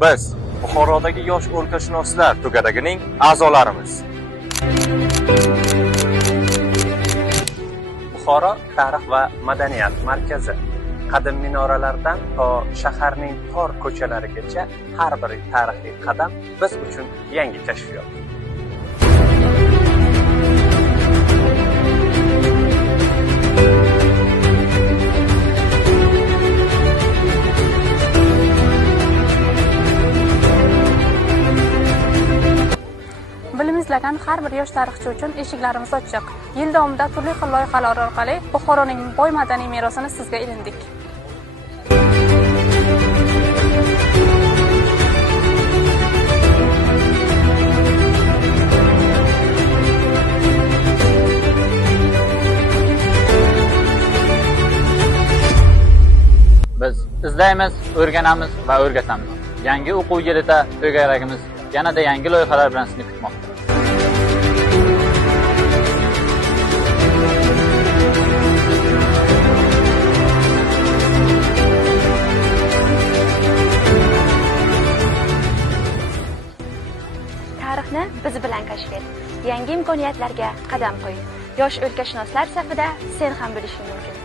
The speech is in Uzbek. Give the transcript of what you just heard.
Biz Buxorodagi yosh o'lkashunoslar to'garagining a'zolarimiz. Buxoro tarix va madaniyat markazi. Qadim minoralardan to shaharning tor ko'chalarigacha har bir tarixiy qadam biz uchun yangi kashfiyot. Bilim izlagan har bir yosh tarixchi uchun eshiklarimiz ochiq. Yil davomida turli xil loyihalar orqali Buxoroning boy madaniy merosini sizga ilindik. Biz izlaymiz, o'rganamiz va o'rgatamiz. Yangi o'quv yilida to'garagimiz yanada yangi loyihalar bilan sizni kutmoqda. Tarixni biz bilan kashf et. Yangi imkoniyatlarga qadam qo'y. Yosh o'lkashunoslar safida sen ham bo'lishing mumkin.